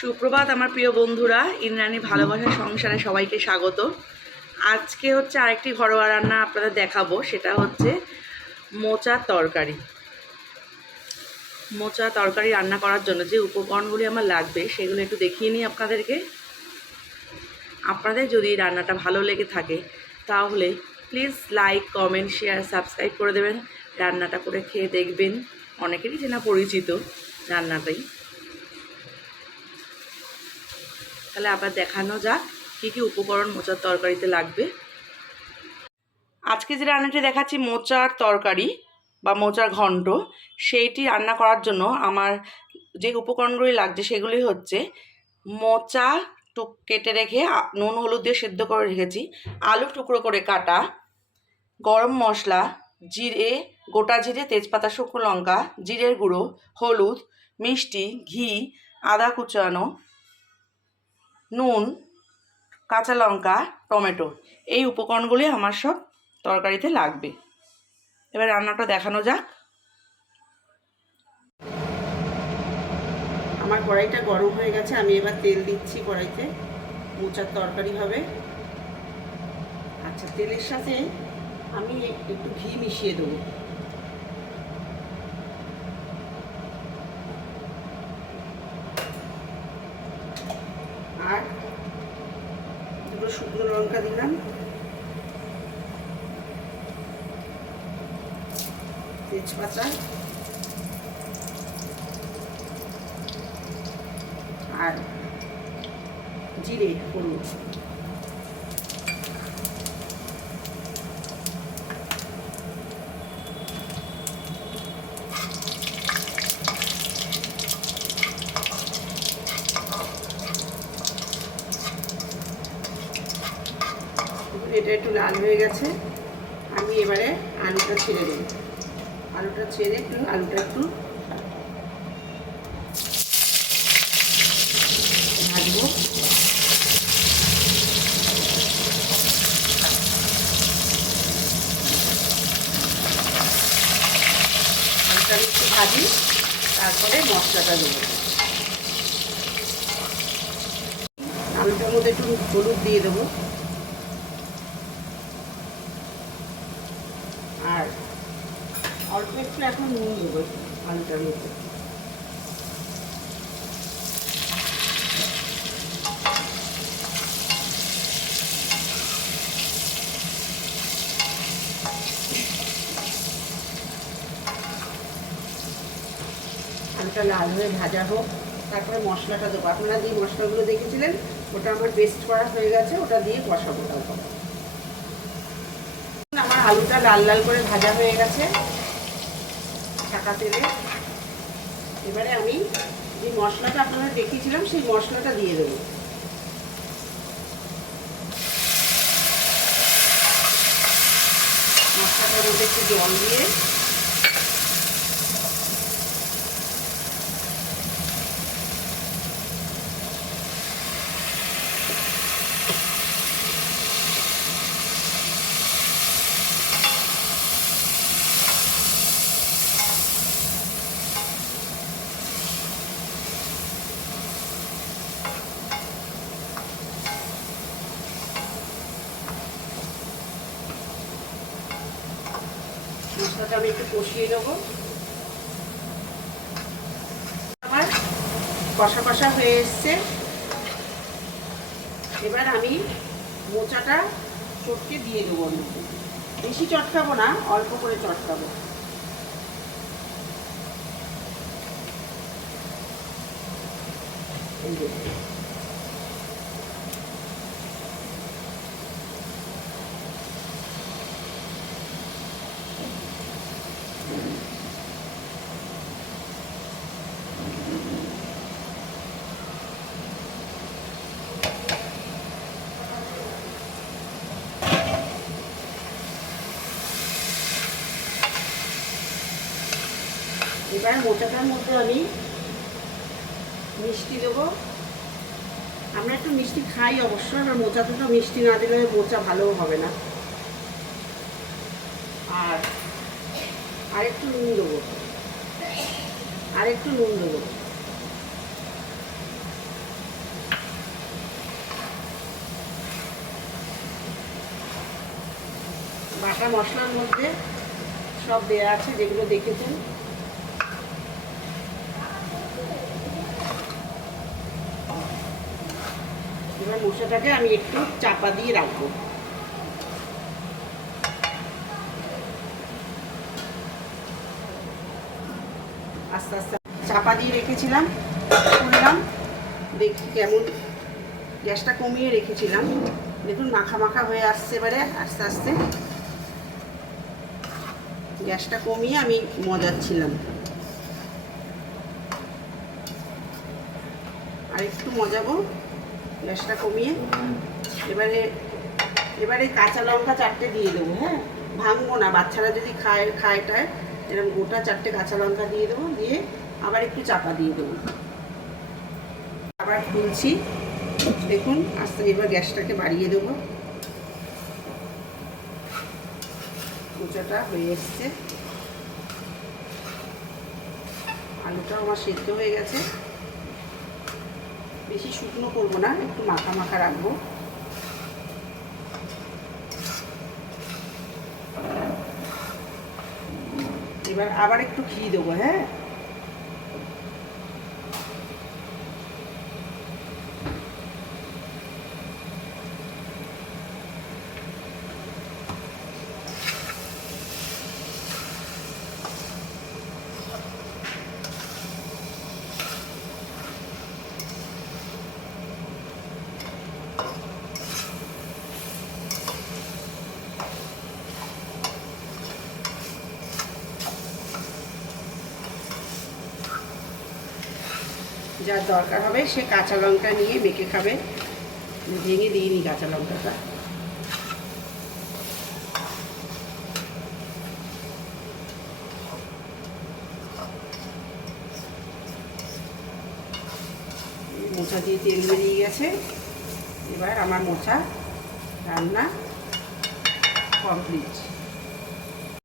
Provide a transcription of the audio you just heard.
সুপ্রভাত আমার প্রিয় বন্ধুরা, ইন্দ্রাণী ভালোবাসার সংসারে সবাইকে স্বাগত। আজকে হচ্ছে আরেকটি ঘরোয়া রান্না আপনাদের দেখাবো, সেটা হচ্ছে মোচার তরকারি। মোচা তরকারি রান্না করার জন্য যে উপকরণগুলি আমার লাগবে সেগুলো একটু দেখিয়ে নিই আপনাদেরকে। আপনাদের যদি রান্নাটা ভালো লেগে থাকে তাহলে please like, comment, share, subscribe করে দেবেন। রান্নাটা করে খেয়ে দেখবেন, অনেকেরই চেনা পরিচিত রান্নাটাই। তাহলে আবার দেখানো যাক কী কী উপকরণ মোচার তরকারিতে লাগবে। আজকে যে রান্নাটি দেখাচ্ছি মোচার তরকারি বা মোচার ঘন্ট, সেইটি রান্না করার জন্য আমার যে উপকরণগুলি লাগছে সেগুলি হচ্ছে মোচা কেটে রেখে নুন হলুদ দিয়ে সেদ্ধ করে রেখেছি, আলু টুকরো করে কাটা, গরম মশলা, জিরে, গোটা জিরে, তেজপাতা, শুকনো লঙ্কা, জিরের গুঁড়ো, হলুদ, মিষ্টি, ঘি, আদা কুচানো, নুন, কাঁচা লঙ্কা, টমেটো। এই উপকরণগুলি আমার সব তরকারিতে লাগবে। এবার রান্নাটা দেখানো যাক। আমার কড়াইটা গরম হয়ে গেছে, আমি এবার তেল দিচ্ছি কড়াইতে। মোচার তরকারি হবে। আচ্ছা, তেলের সাথে আমি একটু ঘি মিশিয়ে দেবো। আর দুটো শুকনো লঙ্কা দিলাম, তেজপাতা আর জিরে, হলুদ। এটা একটু লাল হয়ে গেছে, আমি এবারে আলুটা ছেড়ে দেব। আলুটা ছেড়ে আলুটা একটু ভাজবো। আলুটা একটু ভাজি, তারপরে মশলাটা দেবো। আলুটার মধ্যে একটু হলুদ দিয়ে দেবো, আর অল্প একটু এখন নুন দেবো আলুটার মধ্যে। আলুটা লাল হয়ে ভাজা হোক, তারপরে মশলাটা দেবো। আপনারা যে মশলাগুলো দেখেছিলেন ওটা আমার পেস্ট করা হয়ে গেছে, ওটা দিয়ে কষাবো। তারপর আমার আলুটা লাল লাল করে ভাজা হয়ে গেছে ঢাকা তেলে। এবারে আমি যে মশলাটা আপনারা দেখিয়েছিলাম সেই মশলাটা দিয়ে দেবো। মশলাটার মধ্যে একটু জল দিয়ে মশলাটা আমি একটু কষিয়ে নেবো। আমার কষা কষা হয়ে এসছে। এবার আমি মোচাটা চটকে দিয়ে দেবো। আমি বেশি চটকাবো না, অল্প করে চটকাবো। এবার মোচাটার মধ্যে আমি মিষ্টি দেবো। আমরা একটু মিষ্টি খাই অবশ্য, এবার মোচাতে তো মিষ্টি না দিলে মোচা ভালোও হবে না। আর একটু নুন দেবো, বাটা মশলার মধ্যে সব দেয়া আছে যেগুলো দেখেছেন। এবার মশলাটাকে আমি একটু চাপা দিয়ে রাখবো। আস্তে আস্তে চাপা দিয়ে রেখেছিলাম, খুললাম, দেখি কেমন। গ্যাসটা কমিয়ে রেখেছিলাম, দেখুন মাখা মাখা হয়ে আসছে। এবারে আস্তে আস্তে গ্যাসটা কমিয়ে আমি মজাচ্ছিলাম, আর একটু মজাবো গ্যাসটা কমিয়ে। এবারে কাঁচা লঙ্কা 4টে দিয়ে দেবো। হ্যাঁ, ভাঙবো না, বাচ্চারা যদি খায় টায় এরকম গোটা 4টে কাঁচা লঙ্কা দিয়ে দেবো, দিয়ে আবার একটু চাপা দিয়ে দেবো। আবার খুলছি, দেখুন আস্তে। এবার গ্যাসটাকে বাড়িয়ে দেবো। মোচাটা হয়ে এসছে, আলুটাও আমার সেদ্ধ হয়ে গেছে। বেশি শুকনো করবো না, একটু মাখা মাখা রাখবো। এবার আবার একটু ঘি দেবো। হ্যাঁ, যার দরকার হবে সে কাঁচা লঙ্কা নিয়ে মেখে খাবে। ভেঙে দিইনি কাঁচা লঙ্কাটা। মোচা দিয়ে তেল বেরিয়ে গেছে। এবার আমার মোচা রান্না কমপ্লিট।